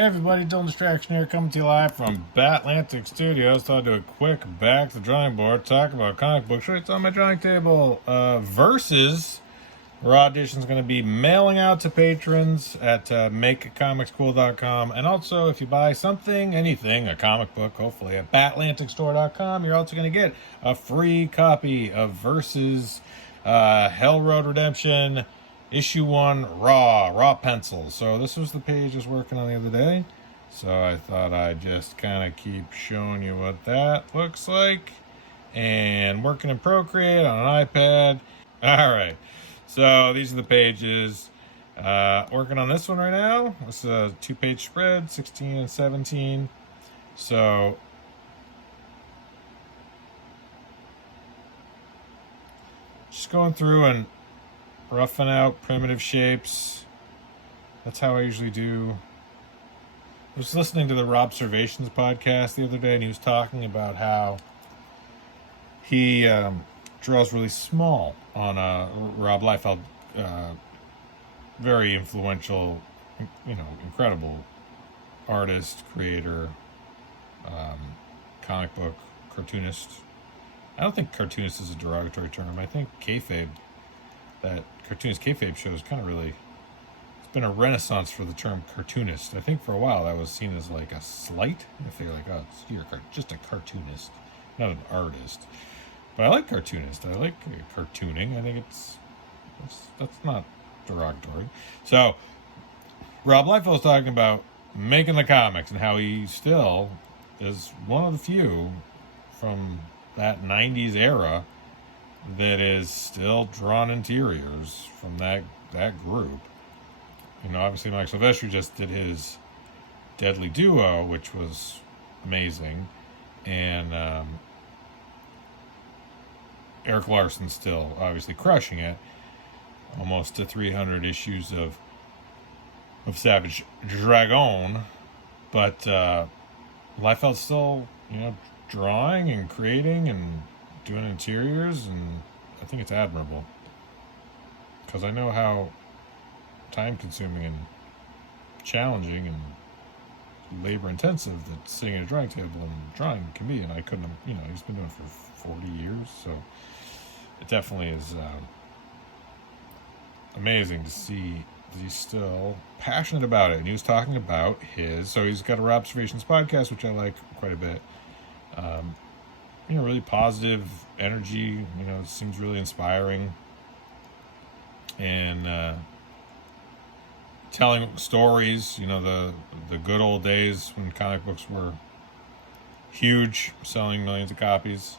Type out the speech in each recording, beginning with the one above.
Hey everybody, Dylan Distraction here, coming to you live from Batlantic Studios. Thought I'd do a quick back to the drawing board, talk about comic books. It's on my drawing table. Versus Raw Edition is going to be mailing out to patrons at makecomicscool.com. And also, if you buy something, anything, a comic book, hopefully, at batlanticstore.com, you're also going to get a free copy of Versus Hell Road Redemption Issue 1 raw pencil. So this was the page I was working on the other day. So I thought I'd just kind of keep showing you what that looks like. And working in Procreate on an iPad. Alright, so these are the pages. Working on this one right now. This is a 2-page spread, 16 and 17. So just going through and roughing out primitive shapes. That's how I usually do. I was listening to the Rob Observations podcast the other day, and he was talking about how he draws really small on Rob Liefeld, very influential, incredible artist, creator, comic book cartoonist. I don't think cartoonist is a derogatory term. I think kayfabe, that cartoonist kayfabe show is kind of really, it's been a renaissance for the term cartoonist. I think for a while that was seen as like a slight. I feel like, oh, you're just a cartoonist, not an artist. But I like cartoonist. I like cartooning. I think that's not derogatory. So Rob Liefeld was talking about making the comics and how he still is one of the few from that 90s era that is still drawn interiors from that group. Obviously Mike Silvestri just did his Deadly Duo, which was amazing, and Eric Larson still obviously crushing it. Almost to 300 issues of Savage Dragon, but Liefeld's still drawing and creating and doing interiors, and I think it's admirable because I know how time consuming and challenging and labor intensive that sitting at a drawing table and drawing can be, and I couldn't have, he's been doing it for 40 years, so it definitely is amazing to see that he's still passionate about it. And he was talking about so he's got a Rob Observations podcast, which I like quite a bit. Really positive energy, it seems really inspiring, and telling stories, the good old days when comic books were huge, selling millions of copies.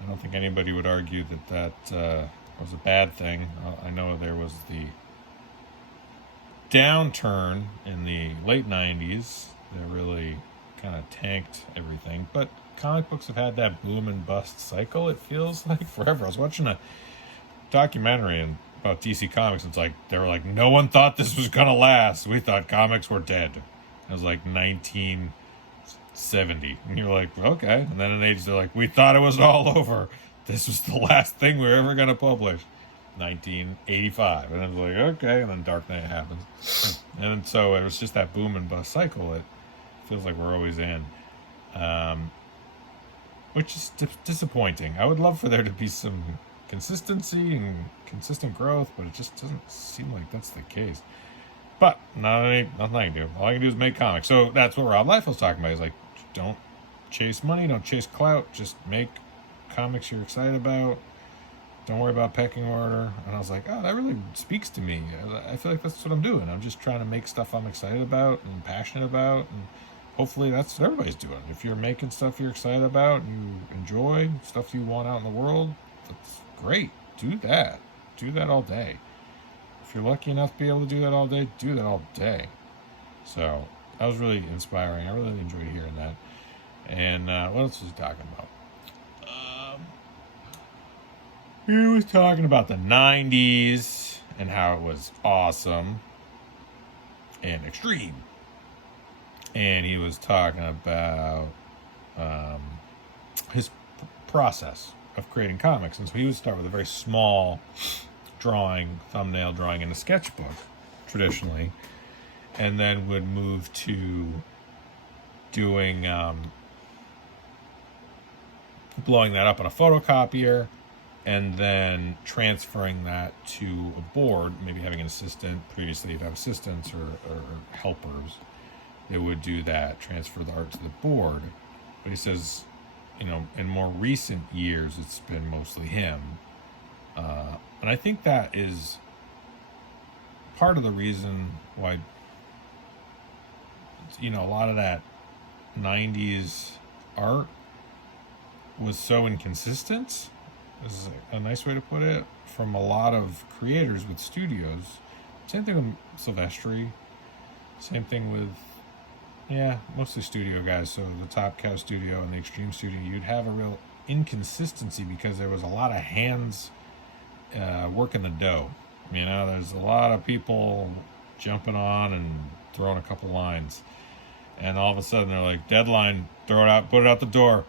I don't think anybody would argue that was a bad thing. I know there was the downturn in the late 90s that really kind of tanked everything, but comic books have had that boom and bust cycle, it feels like, forever. I was watching a documentary about DC Comics. It's like they were like, no one thought this was gonna last. We thought comics were dead. It was like 1970, and you're like, okay. And then in the 80s, they're like, we thought it was all over. This was the last thing we were ever gonna publish. 1985, and I was like, okay. And then Dark Knight happens, and so it was just that boom and bust cycle. It feels like we're always in. Which is disappointing. I would love for there to be some consistency and consistent growth, but it just doesn't seem like that's the case. But nothing I can do. All I can do is make comics. So that's what Rob Liefeld's talking about. He's like, don't chase money, don't chase clout, just make comics you're excited about. Don't worry about pecking order. And I was like, oh, that really speaks to me. I feel like that's what I'm doing. I'm just trying to make stuff I'm excited about and passionate about, and hopefully that's what everybody's doing. If you're making stuff you're excited about and you enjoy, stuff you want out in the world, that's great. Do that. Do that all day. If you're lucky enough to be able to do that all day, do that all day. So that was really inspiring. I really enjoyed hearing that. And what else was he talking about? He was talking about the 90s and how it was awesome and extreme. And he was talking about his process of creating comics. And so he would start with a very small thumbnail drawing in a sketchbook, traditionally. and then would move to doing blowing that up on a photocopier and then transferring that to a board, maybe having an assistant. Previously you'd have assistants or helpers that would do that, transfer the art to the board. But he says, in more recent years it's been mostly him, and I think that is part of the reason why a lot of that 90s art was so inconsistent, is a nice way to put it, from a lot of creators with studios. Same thing with Silvestri, same thing with mostly studio guys. So the Top Cow studio and the Extreme studio, you'd have a real inconsistency because there was a lot of hands working the dough. There's a lot of people jumping on and throwing a couple lines, and all of a sudden they're like, deadline, throw it out, put it out the door,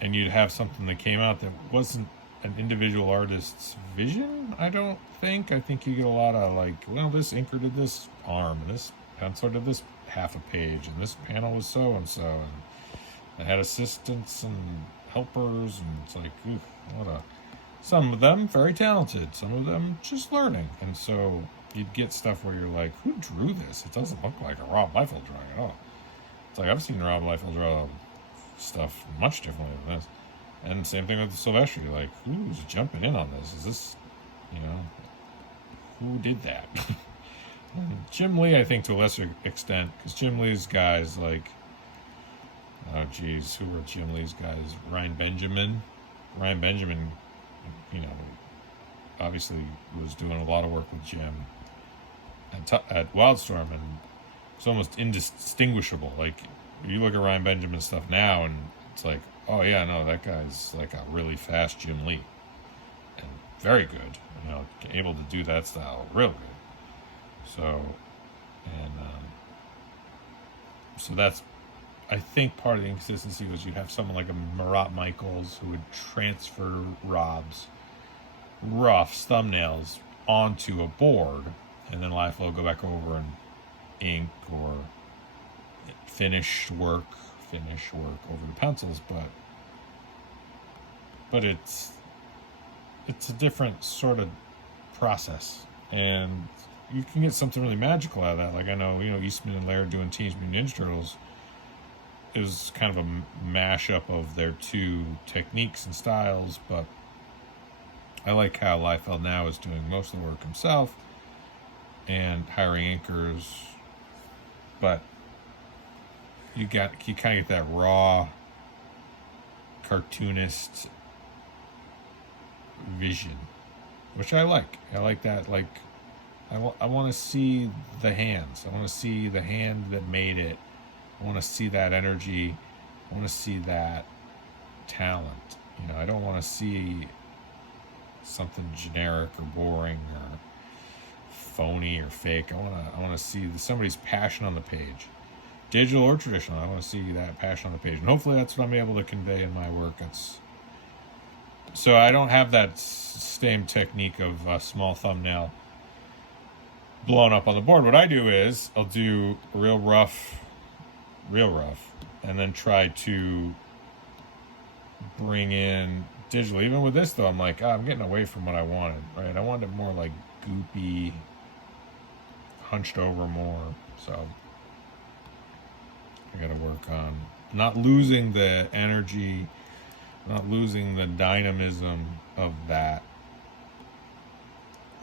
and you'd have something that came out that wasn't an individual artist's vision. I think you get a lot of like, well, this inker did this arm, and this penciler did this half a page, and this panel was so and so, and they had assistants and helpers, and it's like, ooh, some of them very talented, some of them just learning. And so you'd get stuff where you're like, who drew this? It doesn't look like a Rob Liefeld drawing at all. It's like, I've seen Rob Liefeld draw stuff much differently than this. And same thing with the Silvestri, like, who's jumping in on this? Is this, who did that? Jim Lee, I think, to a lesser extent, because Jim Lee's guys, like, who were Jim Lee's guys? Ryan Benjamin, obviously was doing a lot of work with Jim at Wildstorm, and it's almost indistinguishable. Like, you look at Ryan Benjamin's stuff now, and it's like, oh yeah, no, that guy's like a really fast Jim Lee, and very good, able to do that style real good. So that's, I think, part of the inconsistency was you'd have someone like a Marat Michaels who would transfer Rob's roughs, thumbnails onto a board, and then Liefeld will go back over and ink or finish work over the pencils, but it's a different sort of process, and you can get something really magical out of that. Like, I know, Eastman and Laird doing Teenage Mutant Ninja Turtles, it was kind of a mashup of their two techniques and styles, but I like how Liefeld now is doing most of the work himself and hiring inkers, but you kind of get that raw cartoonist vision, which I like. I like that. Like, I want to see the hands. I want to see the hand that made it. I want to see that energy. I want to see that talent. I don't want to see something generic or boring or phony or fake. I want to see somebody's passion on the page, digital or traditional. I want to see that passion on the page, and hopefully that's what I'm able to convey in my work. So I don't have that same technique of a small thumbnail blown up on the board. What I do is I'll do real rough, and then try to bring in digital. Even with this, though, I'm like, I'm getting away from what I wanted, right? I wanted more like goopy, hunched over more. So I got to work on not losing the energy, not losing the dynamism of that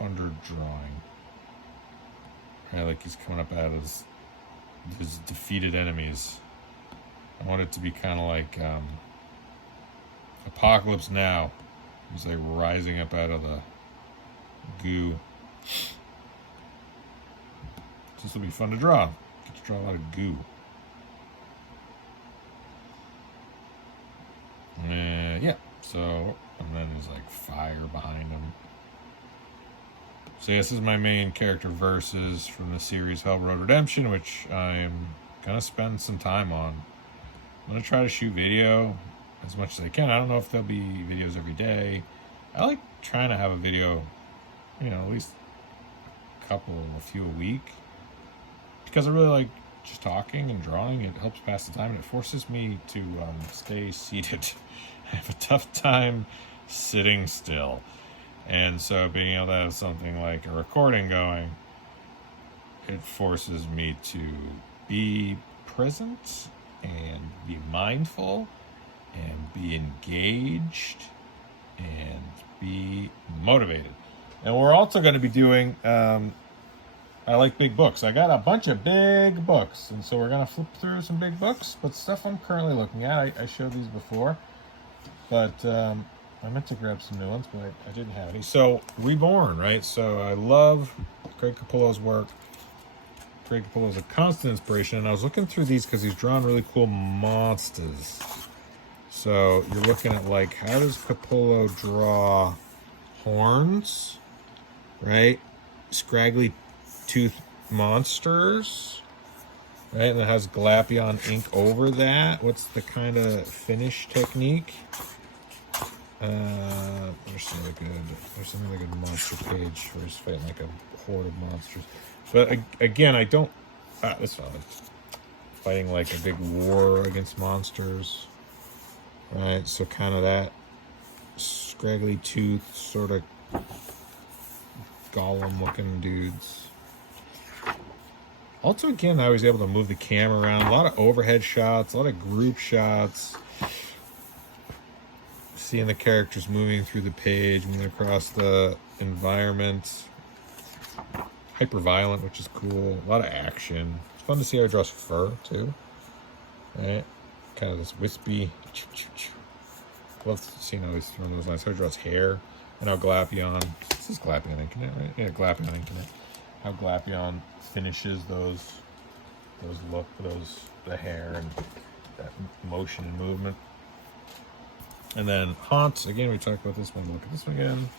underdrawing. Right, like he's coming up at his defeated enemies. I want it to be kind of like Apocalypse Now. He's like rising up out of the goo. This will be fun to draw. Get to draw a lot of goo. Yeah. So, and then there's like fire behind him. So this is my main character versus from the series Hell Road Redemption, which I'm gonna spend some time on. I'm gonna try to shoot video as much as I can. I don't know if there'll be videos every day. I like trying to have a video, at least a few a week. because I really like just talking and drawing. It helps pass the time, and it forces me to stay seated. I have a tough time sitting still. And so being able to have something like a recording going, it forces me to be present and be mindful and be engaged and be motivated. And we're also going to be doing, I like big books. I got a bunch of big books, and so we're going to flip through some big books, but stuff I'm currently looking at. I showed these before, but I meant to grab some new ones, but I didn't have any. So, Reborn, right? So I love Greg Capullo's work. Greg Capullo is a constant inspiration, and I was looking through these because he's drawn really cool monsters. So you're looking at, like, how does Capullo draw horns, right? Scraggly tooth monsters, right? And it has Glapion ink over that. What's the kind of finish technique? There's some really good monster page where he's fighting like a horde of monsters. But again, I don't. That's fine. Fighting like a big war against monsters, right? So kind of that scraggly tooth, sort of golem-looking dudes. Also, again, I was able to move the camera around. A lot of overhead shots, a lot of group shots. Seeing the characters moving through the page, moving across the environment. Hyper violent, which is cool. A lot of action. It's fun to see how he draws fur, too. Right? Kind of this wispy. Love seeing how he's throwing those lines. How he draws hair. And how Glapion. This is Glapion ink in it, right? Yeah, Glapion ink in it. How Glapion finishes the hair and that motion and movement. And then Haunt, again, we talked about this one. Look at this one again.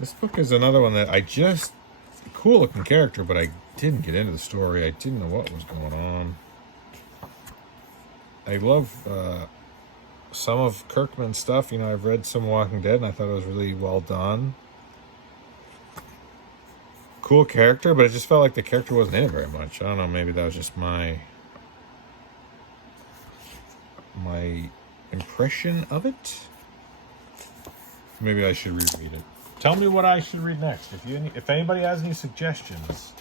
This book is another one that cool looking character, but I didn't get into the story. I didn't know what was going on. I love some of Kirkman's stuff. You know, I've read some Walking Dead, and I thought it was really well done. Cool character, but it just felt like the character wasn't in it very much. I don't know, maybe that was just my impression of it. Maybe I should reread it. Tell me what I should read next. If anybody has any suggestions,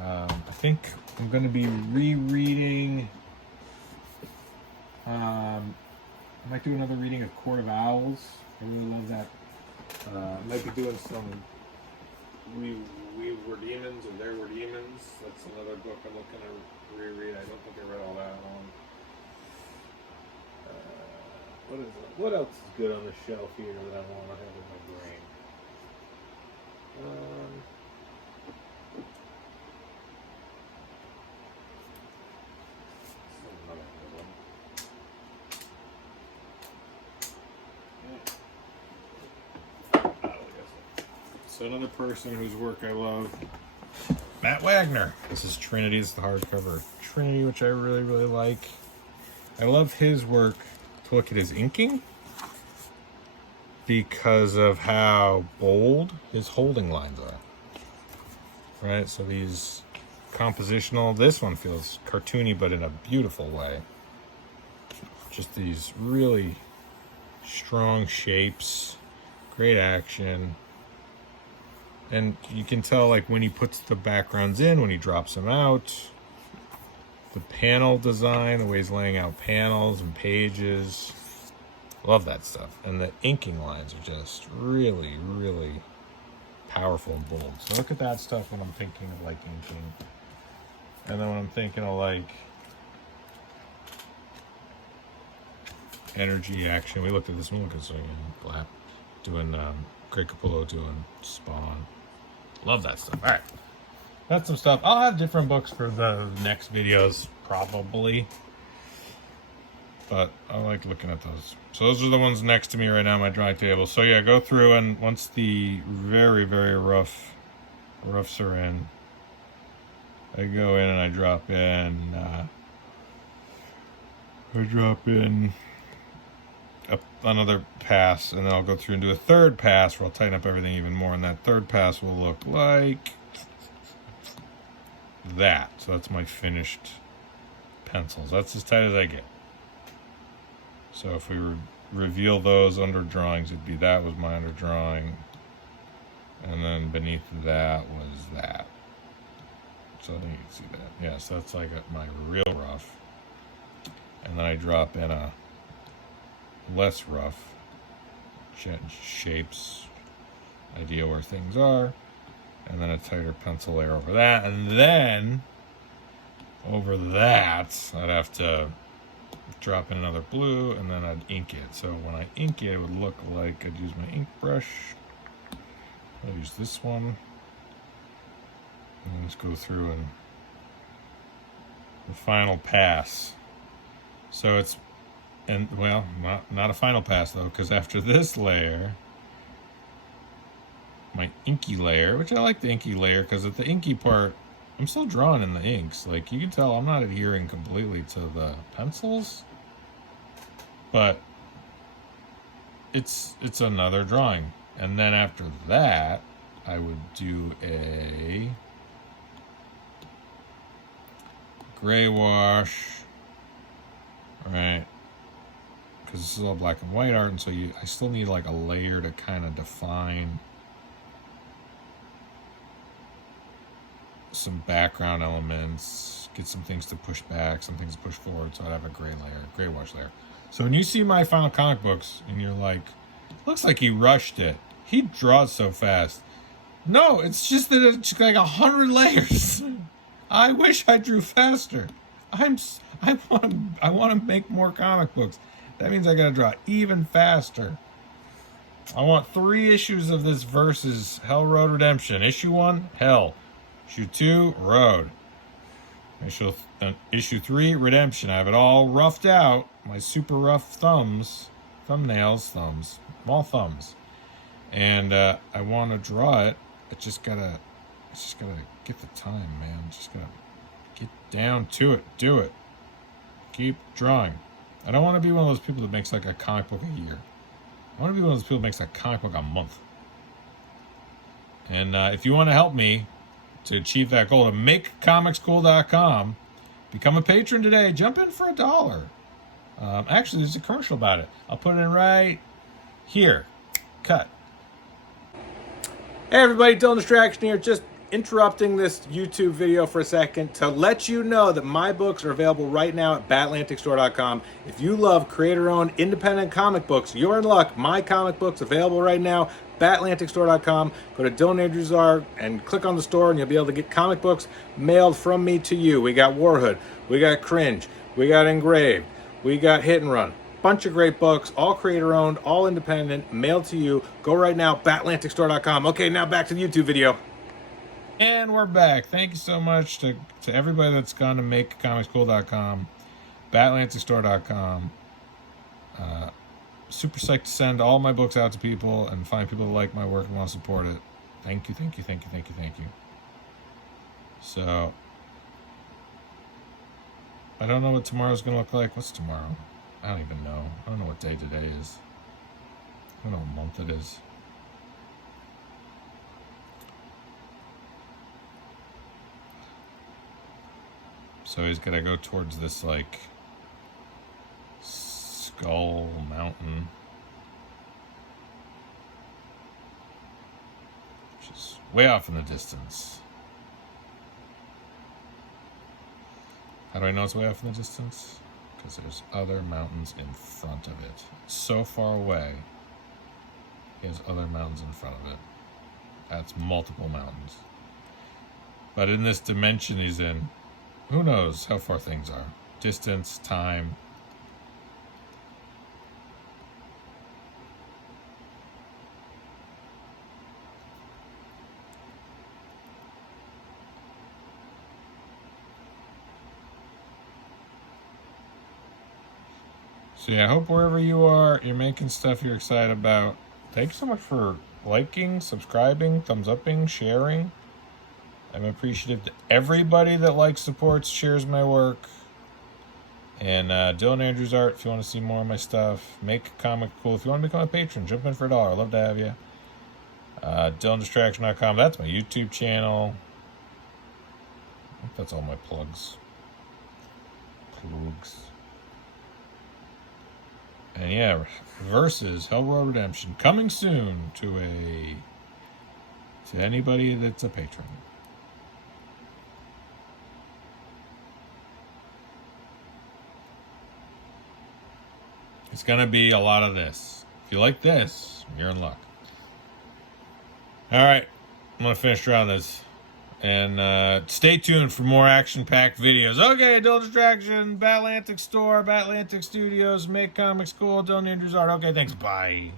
I think I'm going to be rereading. I might do another reading of Court of Owls. I really love that. I might be doing some We Were Demons and There Were Demons. That's another book I'm looking to reread. I don't think I read all that one. What else is good on the shelf here that I want to have in my brain? So another person whose work I love, Matt Wagner. This is Trinity. It's the hardcover Trinity, which I really, really like. I love his work. To look at his inking because of how bold his holding lines are. Right? So these compositional, this one feels cartoony but in a beautiful way. Just these really strong shapes, great action. And you can tell, like, when he puts the backgrounds in, when he drops them out, the panel design, the way he's laying out panels and pages. Love that stuff. And the inking lines are just really, really powerful and bold. So look at that stuff when I'm thinking of, like, inking. And then when I'm thinking of, like, energy, action. We looked at this one because, doing Greg Capullo doing Spawn. Love that stuff. All right. That's some stuff. I'll have different books for the next videos, probably. But I like looking at those. So those are the ones next to me right now on my drawing table. So yeah, go through, and once the very, very roughs are in, I go in and I drop in another pass, and then I'll go through and do a third pass where I'll tighten up everything even more. And that third pass will look like that. So that's my finished pencils. That's as tight as I get. So if we reveal those under drawings, it'd be that was my under drawing. And then beneath that was that. So I think you can see that. Yeah, so that's like my real rough. And then I drop in a less rough shapes, idea where things are, and then a tighter pencil layer over that. And then over that, I'd have to drop in another blue, and then I'd ink it. So when I ink it, it would look like I'd use my ink brush. I'll use this one. And let's go through and the final pass. So it's, and well, not a final pass though, because after this layer, my inky layer, which I like the inky layer because at the inky part, I'm still drawing in the inks. Like you can tell I'm not adhering completely to the pencils, but it's another drawing. And then after that, I would do a gray wash, right? Because this is all black and white art, and so I still need like a layer to kind of define some background elements, get some things to push back, some things to push forward. So I'd have a gray layer, gray wash layer. So when you see my final comic books and you're like, looks like he rushed it. He draws so fast. No, it's just that it's like 100 layers. I wish I drew faster. I want to make more comic books. That means I got to draw even faster. I want 3 issues of this Versus Hell Road Redemption. Issue 1, Hell. Issue 2, Road. Issue 3, Redemption. I have it all roughed out. My super rough thumbs, small thumbs. And I want to draw it. It's just gotta get the time, man. Just gotta get down to it. Do it. Keep drawing. I don't want to be one of those people that makes like a comic book a year. I want to be one of those people that makes a comic book a month. And if you want to help me to achieve that goal, to makecomicscool.com, become a patron today. Jump in for $1. Actually, there's a commercial about it. I'll put it in right here. Cut. Hey everybody, Dylan Distraction here, just interrupting this YouTube video for a second to let you know that my books are available right now at BatlanticStore.com. If you love creator-owned independent comic books, you're in luck. My comic books available right now, BatlanticStore.com. Go to Dylan Andrews Art and click on the store and you'll be able to get comic books mailed from me to you. We got Warhood, we got Cringe, we got Engraved, we got Hit and Run. Bunch of great books, all creator-owned, all independent, mailed to you. Go right now, BatlanticStore.com. Okay, now back to the YouTube video. And we're back. Thank you so much to everybody that's gone to MakeComicsCool.com, BatlanticStore.com. Super psyched to send all my books out to people and find people that like my work and want to support it. Thank you. So, I don't know what tomorrow's going to look like. What's tomorrow? I don't even know. I don't know what day today is. I don't know what month it is. So he's got to go towards this, like, skull mountain. Which is way off in the distance. How do I know it's way off in the distance? Because there's other mountains in front of it. It's so far away, he has other mountains in front of it. That's multiple mountains. But in this dimension he's in, who knows how far things are. Distance, time. So yeah, I hope wherever you are, you're making stuff you're excited about. Thanks so much for liking, subscribing, thumbs upping, sharing. I'm appreciative to everybody that likes, supports, shares my work. And Dylan Andrews Art, if you want to see more of my stuff. Make Comic Cool. If you want to become a patron, jump in for $1. I'd love to have you. DylanDistraction.com. That's my YouTube channel. That's all my plugs. And yeah, Versus Hellworld Redemption coming soon to anybody that's a patron. It's gonna be a lot of this. If you like this, you're in luck. All right, I'm gonna finish drawing this. And stay tuned for more action-packed videos. Okay, Adult Distraction, Batlantic Store, Batlantic Studios, Make Comics Cool, Dylan Andrews Art. Okay, thanks. Bye.